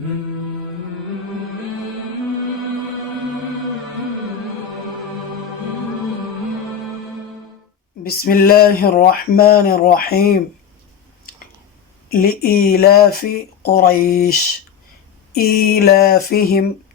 بسم الله الرحمن الرحيم لإيلاف قريش إيلافهم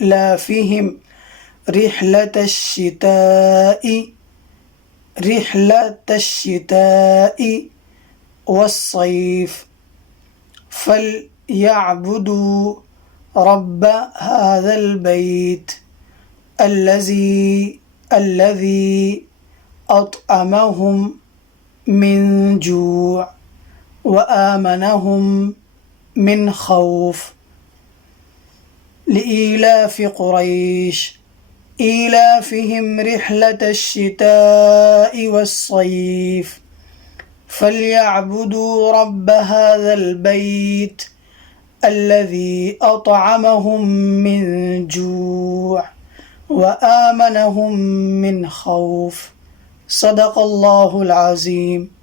إيلافهم رحلة الشتاء والصيف فليعبدوا رب هذا البيت الذي أطعمهم من جوع وآمنهم من خوف لإيلاف قريش إيلافهم رحلة الشتاء والصيف فليعبدوا رب هذا البيت الذي أطعمهم من جوع وآمنهم من خوف صدق الله العظيم.